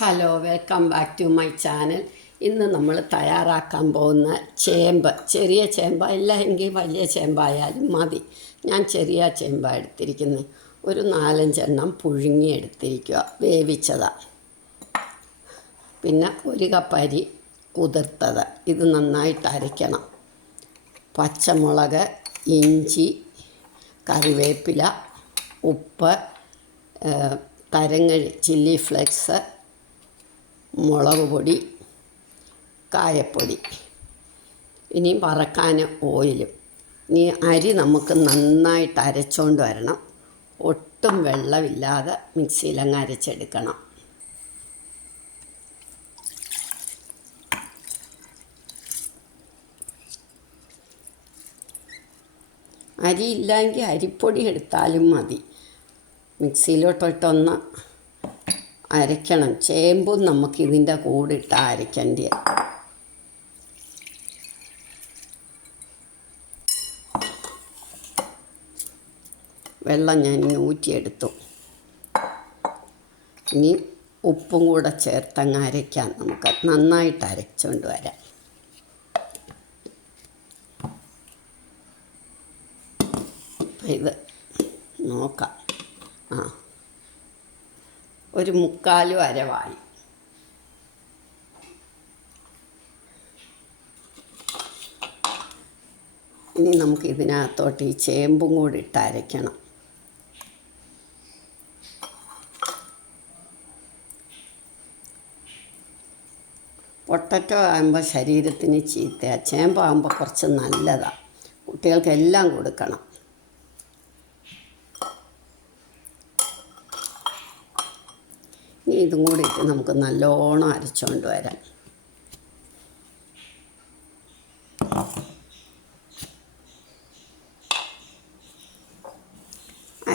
Hello, welcome back to my channel. ഇന്ന് നമ്മൾ തയ്യാറാക്കാൻ പോകുന്ന ചേമ്പ്, ചെറിയ ചേമ്പ് അല്ല എങ്കിൽ വലിയ ചേമ്പായാലും മതി. ഞാൻ ചെറിയ ചേമ്പാണ് എടുത്തിരിക്കുന്നത്. ഒരു 4-5 പുഴുങ്ങി എടുത്തിരിക്കുക, വേവിച്ചതാണ്. പിന്നെ 1 കപ്പ് അരി കുതിർത്തത്, ഇത് നന്നായിട്ട് അരയ്ക്കണം. പച്ചമുളക്, ഇഞ്ചി, കറിവേപ്പില, ഉപ്പ്, തരങ്ങഴി ചില്ലി ഫ്ലെക്സ്, മുളക് പൊടി, കായപ്പൊടി, ഇനി വറക്കാൻ ഓയിലും. ഇനി അരി നമുക്ക് നന്നായിട്ട് അരച്ചുകൊണ്ട് വരണം. ഒട്ടും വെള്ളമില്ലാതെ മിക്സിയിലങ്ങ് അരച്ചെടുക്കണം. അരി ഇല്ലെങ്കിൽ അരിപ്പൊടി എടുത്താലും മതി. മിക്സിയിലോട്ടിട്ടൊന്ന് അരയ്ക്കണം. ചേമ്പും നമുക്കിതിൻ്റെ കൂടെ ഇട്ട് അരയ്ക്കേണ്ട. വെള്ളം ഞാൻ ഊറ്റിയെടുത്തു. ഇനി ഉപ്പും കൂടെ ചേർത്തങ്ങ് അരയ്ക്കാം. നമുക്ക് നന്നായിട്ട് അരച്ചുകൊണ്ട് വരാം. ഇത് നോക്കാം. ഒരു 3/4 അരവായി. ഇനി നമുക്ക് ഇതിനകത്തോട്ട് ഈ ചേമ്പും കൂടി ഇട്ട് അരയ്ക്കണം. പൊട്ടറ്റോ ആകുമ്പോൾ ശരീരത്തിന് ചീത്തയാണ്. ചേമ്പാകുമ്പോൾ കുറച്ച് നല്ലതാണ്. കുട്ടികൾക്കെല്ലാം കൊടുക്കണം. ഇനി ഇതും കൂടി ഇട്ട് നമുക്ക് നല്ലോണം അരച്ചുകൊണ്ട് വരാം.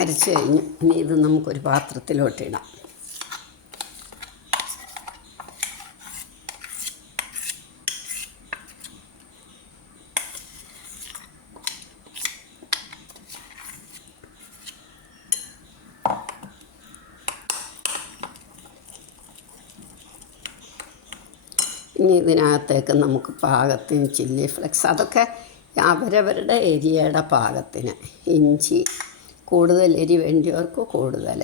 അരച്ച് കഴിഞ്ഞ് ഇനി ഇത് നമുക്കൊരു പാത്രത്തിലോട്ടിടാം. ഇനി ഇതിനകത്തേക്ക് നമുക്ക് പാകത്തിന് ചില്ലി ഫ്ലെക്സ്, അതൊക്കെ അവരവരുടെ എരിയുടെ പാകത്തിന്. ഇഞ്ചി, കൂടുതൽ എരി വേണ്ടിയവർക്ക് കൂടുതൽ.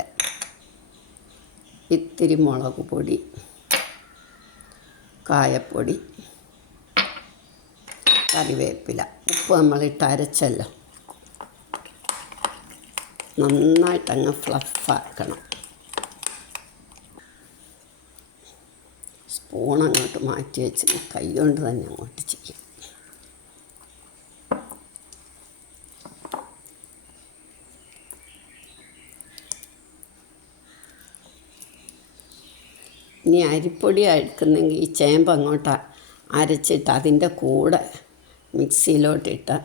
ഇത്തിരി മുളക് പൊടി, കായപ്പൊടി, കറിവേപ്പില, ഉപ്പ് നമ്മളിട്ട് അരച്ചല്ലോ. നന്നായിട്ടങ്ങ് ഫ്ലഫാക്കണം. സ്പൂൺ അങ്ങോട്ട് മാറ്റി വെച്ച് കൈ കൊണ്ട് തന്നെ അങ്ങോട്ട് ചെയ്യും. ഇനി അരിപ്പൊടി എടുക്കുന്നെങ്കിൽ ഈ ചേമ്പ് അങ്ങോട്ട് അരച്ചിട്ട് അതിൻ്റെ കൂടെ മിക്സിയിലോട്ടിട്ട്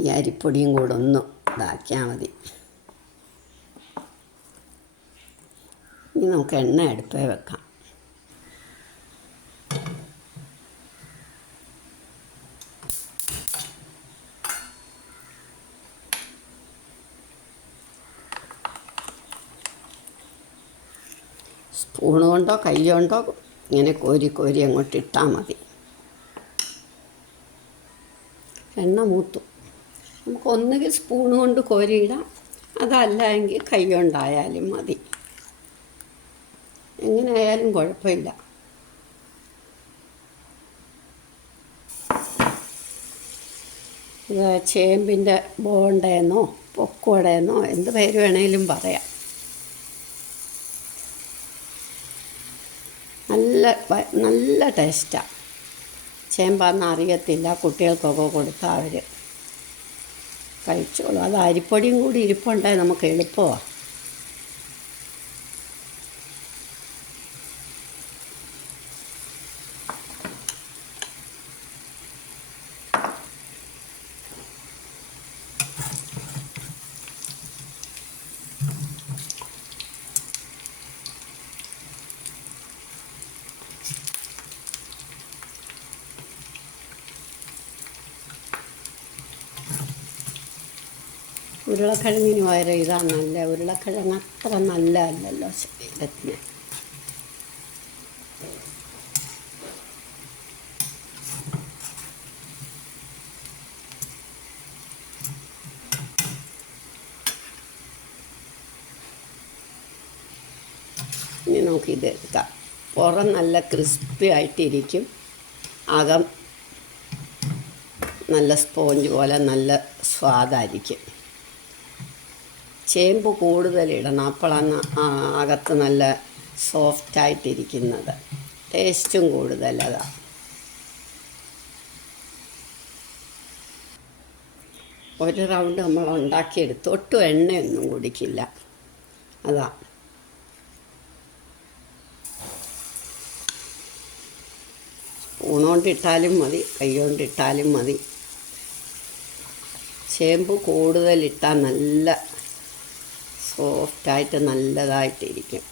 ഈ അരിപ്പൊടിയും കൂടെ ഒന്ന് ഇതാക്കിയാൽ മതി. ഇനി നമുക്ക് എണ്ണ അടുപ്പേ വെക്കാം. സ്പൂൺ കൊണ്ടോ കൈ കൊണ്ടോ ഇങ്ങനെ കോരി കോരി അങ്ങോട്ട് ഇട്ടാൽ മതി. എണ്ണ മൂത്തു. നമുക്ക് ഒന്നുകിൽ സ്പൂൺ കൊണ്ട് കോരിയിടാം, അതല്ല എങ്കിൽ കൈ കൊണ്ടായാലും മതി. എങ്ങനെയായാലും കുഴപ്പമില്ല. ഇത് ചേമ്പിൻ്റെ ബോണ്ടയെന്നോ പൊക്കോടയെന്നോ എന്ത് പേര് വേണേലും പറയാം. നല്ല ടേസ്റ്റാണ്. ചേമ്പാന്ന് അറിയത്തില്ല. കുട്ടികൾക്കൊക്കെ കൊടുത്താൽ അവർ കഴിച്ചോളൂ. അത് അരിപ്പൊടിയും കൂടി ഇരിപ്പുണ്ടായി നമുക്ക് എളുപ്പമാണ്. ഉരുളക്കിഴങ്ങിന് പകരം ഇതാണ് നല്ല. ഉരുളക്കിഴങ്ങ് അത്ര നല്ലതല്ലല്ലോ ശരീരത്തിന്. നമുക്കിതെടുക്കാം. പുറം നല്ല ക്രിസ്പി ആയിട്ടിരിക്കും, അകം നല്ല സ്പോഞ്ച് പോലെ നല്ല സ്വാദായിരിക്കും. ചേമ്പ് കൂടുതലിടണം, അപ്പോഴാണ് അകത്ത് നല്ല സോഫ്റ്റായിട്ടിരിക്കുന്നത്. ടേസ്റ്റും കൂടുതലതാണ്. ഒരു റൗണ്ട് നമ്മൾ ഉണ്ടാക്കിയെടുത്ത് ഒട്ടും എണ്ണയൊന്നും കുടിക്കില്ല. അതാ സ്പൂണുകൊണ്ടിട്ടാലും മതി, കൈ കൊണ്ടിട്ടാലും മതി. ചേമ്പ് കൂടുതലിട്ടാൽ നല്ല സോഫ്റ്റായിട്ട് നല്ലതായിട്ടിരിക്കും.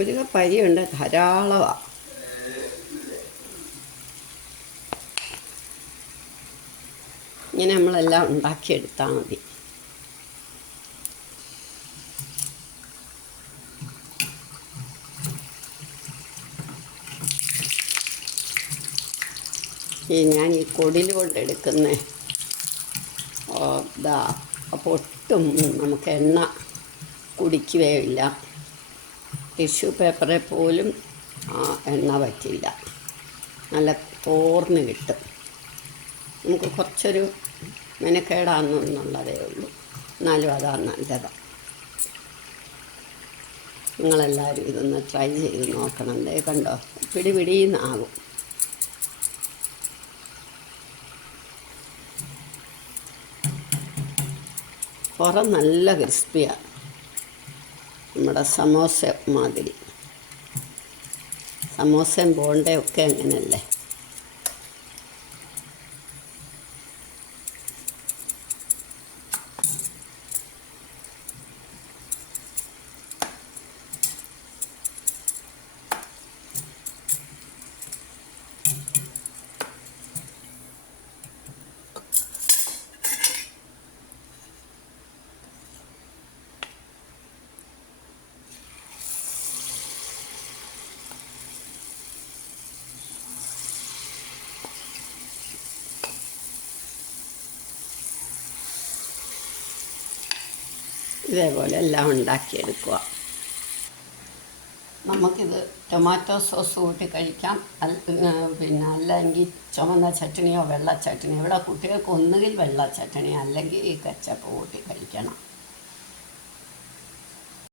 ഒരു കപ്പ് അരിയുണ്ട്, ധാരാളമാണ്. ഇങ്ങനെ നമ്മളെല്ലാം ഉണ്ടാക്കിയെടുത്താൽ മതി. ഞാൻ ഈ കൊടിൽ കൊണ്ടെടുക്കുന്നേ ഇതാ. അപ്പോൾ ഒട്ടും നമുക്ക് എണ്ണ കുടിക്കുകയില്ല. ടിഷ്യൂ പേപ്പറിൽ പോലും എണ്ണ പറ്റില്ല, നല്ല തോർന്ന് കിട്ടും. നമുക്ക് കുറച്ചൊരു മെനക്കേടാണെന്നുള്ളതേ ഉള്ളൂ, എന്നാലും അതാ നല്ലതാണ്. നിങ്ങളെല്ലാവരും ഇതൊന്ന് ട്രൈ ചെയ്ത് നോക്കണം. ദേ കണ്ടോ, പിടിപിടിയെന്നാകും. പുറം നല്ല ക്രിസ്പിയാണ്, നമ്മുടെ സമോസ മാതിരി. സമോസയും ബോണ്ടയും ഒക്കെ അങ്ങനെയല്ലേ. ഇതേപോലെ എല്ലാം ഉണ്ടാക്കിയെടുക്കുക. നമുക്കിത് ടൊമാറ്റോ സോസ് കൂട്ടി കഴിക്കാം, പിന്നെ അല്ലെങ്കിൽ ചുവന്ന ചട്നിയോ വെള്ള ചട്നിയോ. ഇവിടെ കുട്ടികൾക്ക് ഒന്നുകിൽ വെള്ള ചട്നി അല്ലെങ്കിൽ ഈ കെച്ചപ്പ് കൂട്ടി കഴിക്കണം.